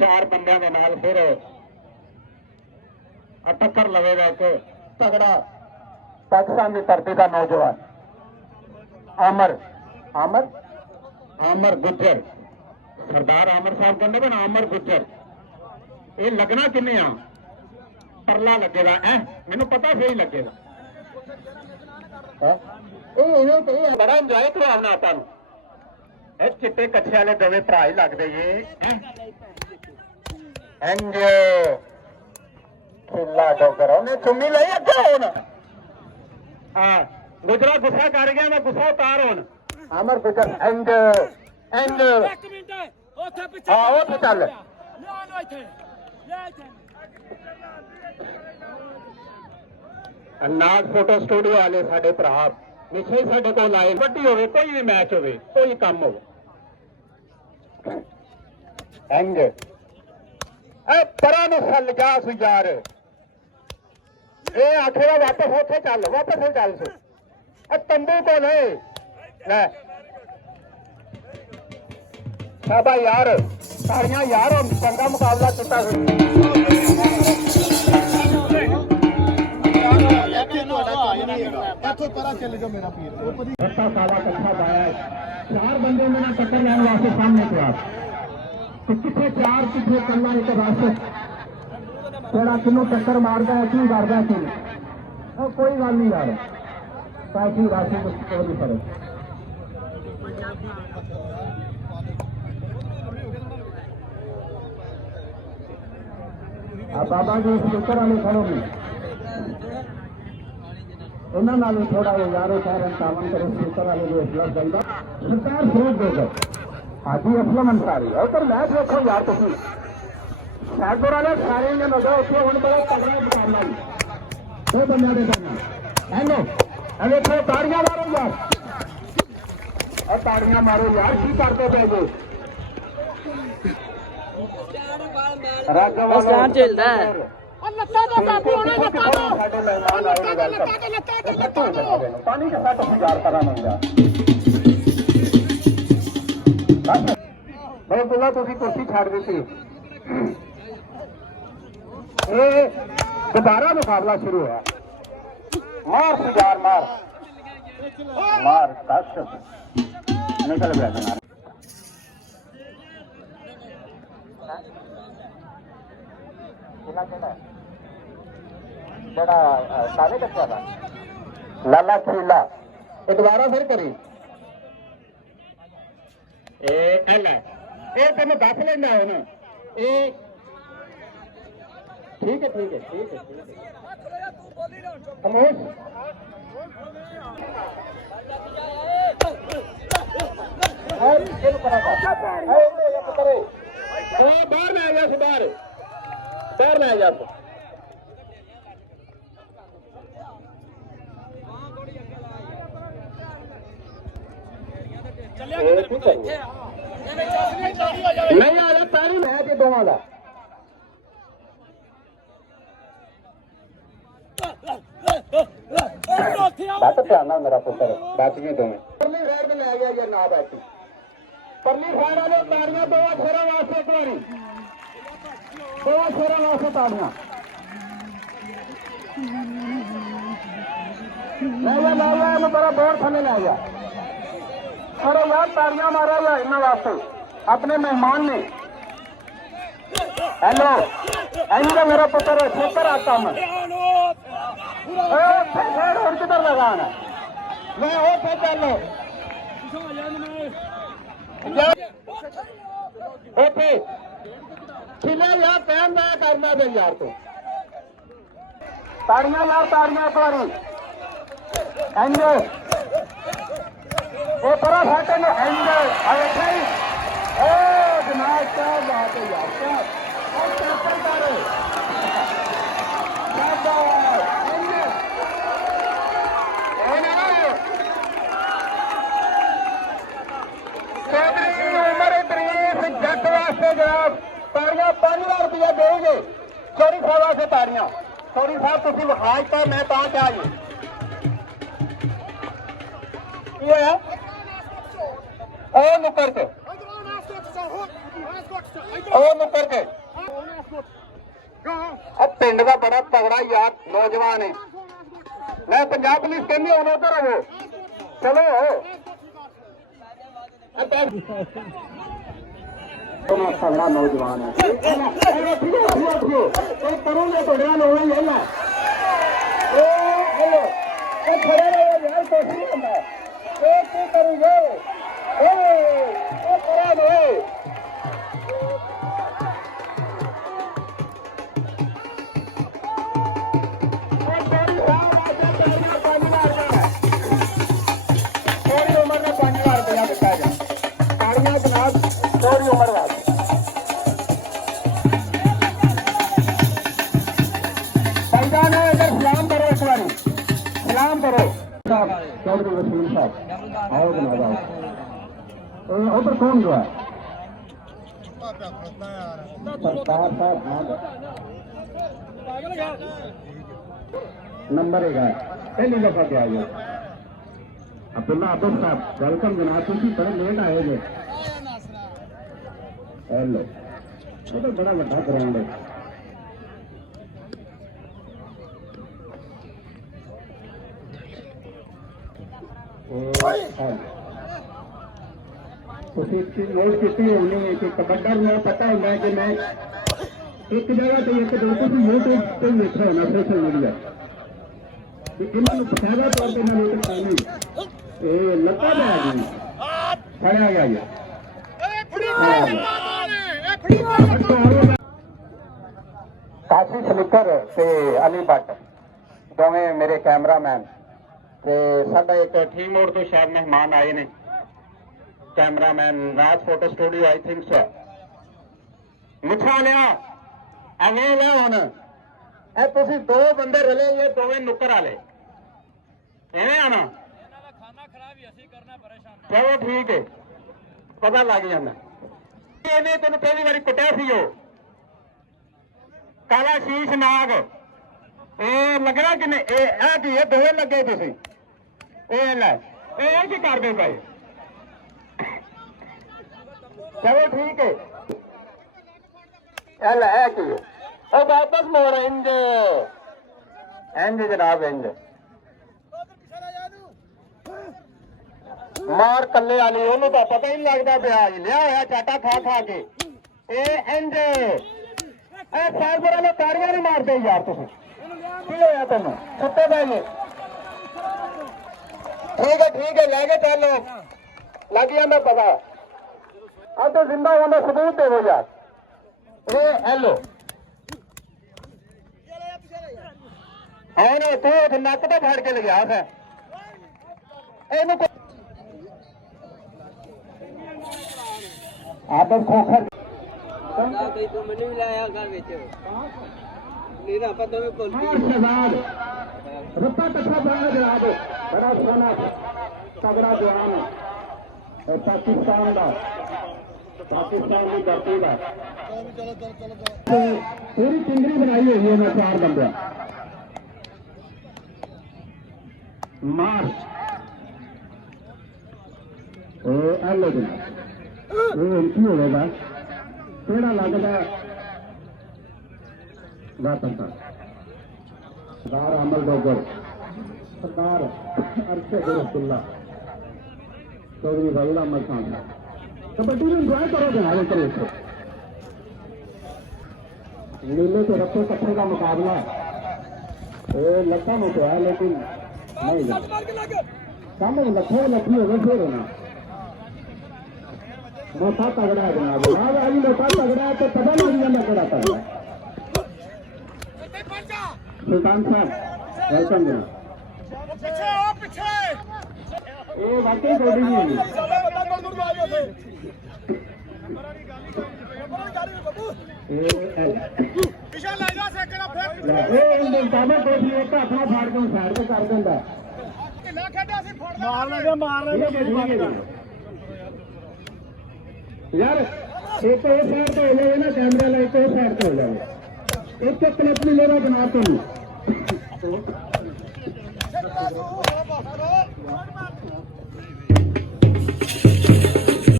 चार बंदों के नाल फिर टक्कर लगेगा कि तगड़ा पाकिस्तान की धरती का नौजवान आमर आमर आमर गुज्जर सरदार आमर साहब कहते हैं आमर गुज्जर ये लगना किन्ने आ परला लगेगा मैनू पता सही लगेगा बड़ा इंजॉय करवाना आपको चिट्टे कच्छे वाले दवे भरा ही लगते ये खिला डोगर उन्हें चुम्मी ली अगे हुन गुजरा गुस्सा कर गया मैं गुस्सा उतार हुन अमर गुजर चल नाग फोटो स्टूडियो वाले साडे भरा पिछे ही साडे कोल आए कबड्डी होवे कोई भी मैच होवे कोई काम होवे परा नु सल जा सु यार ये आखेगा वापस उथे चल सु तंबू को ले शाबा यार सारियां यार चंगा मुकाबला किता चार बंदे मेरा टक्कर लैन वास्ते सामने कितने चार कितने कला एक राशि थोड़ा किनों टक्कर मारता है की करता कि कोई गल नहीं यार पैसी राशि कोई नहीं फर्क बाबा जी स्पीकर वाले खड़ोगी उन्होंने थोड़ा यारो शहर तावन करो स्पीकर वाले जो असलम चाहिए सरकार सोच देकर हाजी असलम अंसारी उधर मैच देखो यार तुम शाहपुर वाले सारे ने लगा उसको हम बड़ा तगड़ा मुकाबला दो बंदा दे देना हेलो अरे तो ताड़ियां मारो यार और ताड़ियां मारो यार की करते पे जो स्टैंड चलता है पानी के साथ गुजार करा मंगा मैं बोला तुसी कुर्सी छाड़ दी ये दोबारा मुकाबला शुरू हुआ मार सुजार मार कश निकल गया लाला खीला ये दोबारा फिर करी तेन दस लेना है ना ठीक है खमोश बाहर में आ जा बाहर में आ जा नहीं आ रहा तारी मैच है दोवां दा बैठ ध्यान मेरा पुत्र बच गए दोवें परली साइड में ले गया ना बैठी परली साइड वाले तारियां दो अक्षरों वास्ते एक बारी दो अक्षरों वास्ते तारियां ले जा तेरा बोर्ड थले ले जा अरे यार तालियां मारा हुआ इन वास्ते अपने मेहमान ने हेलो इनका मेरा पुत्र ठोकर आता मैं और किधर लगाना मैं हो चलो खिले यार टाइम ना करना दे यार तो ताड़ियां यार ताड़ियां एक बारी एंजो वो बड़ा फाटे में एंजल अरे भाई ओ दिमाग क्या बात है यार क्या और कैसे करे उम्र तरीफ जट वास्ते जनाब ताड़ियां 5000 रुपया देंगे चौरी साहब वास्ते ताड़ियां चौरी साहब तुम विखाजता मैं तो क्या ये नुकर से ਉਹ ਨੁੱਕਰ ਕੇ ਪਿੰਡ ਦਾ ਬੜਾ ਤਗੜਾ ਯਾਰ ਨੌਜਵਾਨ ਹੈ। ਮੈਂ ਪੰਜਾਬ ਪੁਲਿਸ ਕਹਿੰਦੀ ਹੁਣ ਉਧਰ ਆਵੋ ਚਲੋ ਤਗੜਾ ਨੌਜਵਾਨ ਹੈ। ਕਰੋਗੇ ਤੁਹਾਡੇ ਨਾਲ ਹੋਣਾ ਹੀ ਹੈ। ਖੜੇ ਰਹੋ ਯਾਰ ਕੁਛ ਨਹੀਂ ਹੁੰਦਾ। ਇਹ ਕੀ ਕਰੂਗੇ ਕਰਾ ਦੋ। थोड़ी उम्र वाले भाईजान है, इधर सलाम करो, एक बार सलाम करो। चौधरी वसीम साहब आओ जनाब आओ। उधर कौन जो है सरकार साहब नंबर एक है पहली दफा क्या है अब्दुल्ला आबिद साहब वेलकम जनाब। तुम बड़े लेट आए थे। हेलो ये तो बड़ा बड़ा ग्राउंड है। नोट की होनी कि कबड्डा मैं पता होगा कि मैं एक जगह तो एक दो कुछ यूट्यूब पे देखा होना सोशल मीडिया इन्होंने पहला तौर पर मैं लेकर पानी लता जाएगी खड़ा गया ये काशी सलीकर ते अली भट्ट दोवें मेरे कैमरामैन ते साडा एक टी मोड़ तो शायद मेहमान आए ने cameraman Raj photo studio I think so मुछा लिया अगे लिया हुन ए तुसी दो बंदे रले ये दोवें नुक्कर वाले एवें आना चलो ठीक है पता लग जाना। ਇਹਨੇ ਤੈਨੂੰ ਪਹਿਲੀ ਵਾਰੀ ਕੁੱਟਿਆ ਸੀ ਉਹ ਕਾਲਾ ਸ਼ੀਸ਼ ਨਾਗ ਇਹ ਲੱਗਣਾ ਕਿ ਨਹੀਂ ਇਹ ਕੀ ਇਹ ਦੋਵੇਂ ਲੱਗੇ ਤੁਸੀਂ ਇਹ ਲੈ ਇਹ ਕੀ ਕਰਦੇ ਪਏ ਚਲੋ ਠੀਕ ਹੈ ਇਹ ਲੈ ਇਹ ਕੀ ਉਹ ਵਾਪਸ ਮੋੜ ਇੰਜ ਜਨਾਬ ਇੰਜ ਮਾਰ ਕੱਲੇ ਵਾਲੀ ਉਹਨੂੰ ਤਾਂ ਪਤਾ ਹੀ ਨਹੀਂ ਲੱਗਦਾ ਪਿਆ ਲਿਆ ਹੋਇਆ ਚਾਟਾ ਖਾ ਖਾ ਕੇ ਇਹ ਇੰਜ ਇਹ ਸਾਈਬਰ ਵਾਲੇ ਤਾਰੀਆਂ ਨਹੀਂ ਮਾਰਦੇ ਯਾਰ ਤੁਸੀਂ ਕੀ ਹੋਇਆ ਤੈਨੂੰ ਸੁੱਤੇ ਪੈ ਗਏ ਠੀਕ ਹੈ ਲੈ ਕੇ ਚੱਲ ਲੱਗ ਜਾਂਦਾ ਪਤਾ अब तो जिंदा होने सबूत दे वो यार ये हेलो हाँ तू नक तो फाड़ के लिया है आदत खोखर रुपा तथा बड़ा जवाब बड़ा सोना तगड़ा जवान पाकिस्तान का पाकिस्तान की धरती का पूरी चिंगरी बनाई हुई है मैं 4 बंदे मार्च एलो दिन की होगा केड़ा लगता सरदार अमल डोगर सरदार अरशद रसुल्ला चौधरी फजल अहमद खान कबड्डी में इंजॉय करोगे ना करो इसको नीले तो रखो कट्ठे का मुकाबला लता में तो है लेकिन नहीं सामने लखे लखी होगा फिर होना मोटा तगड़ा है जनाब आज मोटा तगड़ा है तो पता नहीं जाना बड़ा तगड़ा सुल्तान साहब वेलकम जनाब ये वाकई बॉडी नहीं है अपना फाड़ के साइड पे कर देंगे यार एक साइड पे हो जाए ना कैमरा लाइट एक साइड पे हो जाए एक क्लिप नहीं ले रहा जनाब तुम